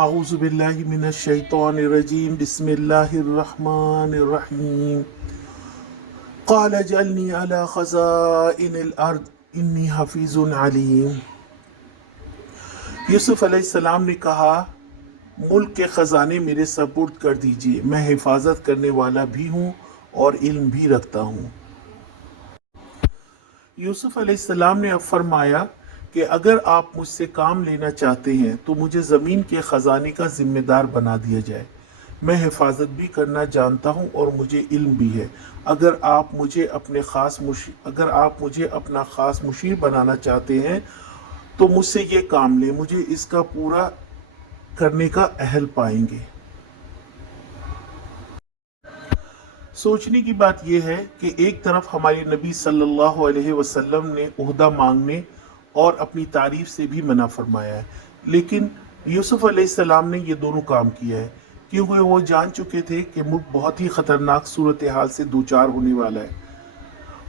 اعوذ باللہ من الشیطان الرجیم بسم اللہ الرحمن الرحیم قال اجعلنی علی خزائن الارض انی حفیظ علیم۔ یوسف علیہ السلام نے کہا ملک کے خزانے میرے سپرد کر دیجئے، میں حفاظت کرنے والا بھی ہوں اور علم بھی رکھتا ہوں۔ یوسف علیہ السلام نے اب فرمایا کہ اگر آپ مجھ سے کام لینا چاہتے ہیں تو مجھے زمین کے خزانے کا ذمہ دار بنا دیا جائے، میں حفاظت بھی کرنا جانتا ہوں اور مجھے علم بھی ہے۔ اگر آپ مجھے اپنا خاص مشیر بنانا چاہتے ہیں تو مجھ سے یہ کام لیں، مجھے اس کا پورا کرنے کا اہل پائیں گے۔ سوچنے کی بات یہ ہے کہ ایک طرف ہمارے نبی صلی اللہ علیہ وسلم نے عہدہ مانگنے اور اپنی تعریف سے بھی منع فرمایا ہے، لیکن یوسف علیہ السلام نے یہ دونوں کام کیا ہے، کیونکہ وہ جان چکے تھے کہ ملک بہت ہی خطرناک صورتحال سے دوچار ہونے والا ہے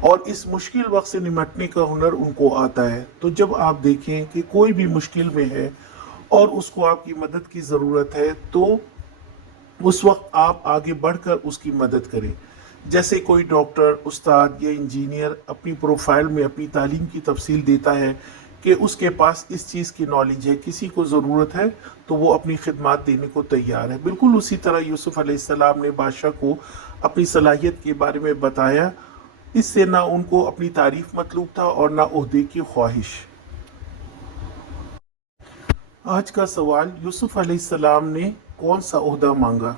اور اس مشکل وقت سے نمٹنے کا ہنر ان کو آتا ہے۔ تو جب آپ دیکھیں کہ کوئی بھی مشکل میں ہے اور اس کو آپ کی مدد کی ضرورت ہے تو اس وقت آپ آگے بڑھ کر اس کی مدد کریں۔ جیسے کوئی ڈاکٹر، استاد یا انجینئر اپنی پروفائل میں اپنی تعلیم کی تفصیل دیتا ہے کہ اس کے پاس اس چیز کی نالج ہے، کسی کو ضرورت ہے تو وہ اپنی خدمات دینے کو تیار ہے۔ بالکل اسی طرح یوسف علیہ السلام نے بادشاہ کو اپنی صلاحیت کے بارے میں بتایا، اس سے نہ ان کو اپنی تعریف مطلوب تھا اور نہ عہدے کی خواہش۔ آج کا سوال، یوسف علیہ السلام نے کون سا عہدہ مانگا؟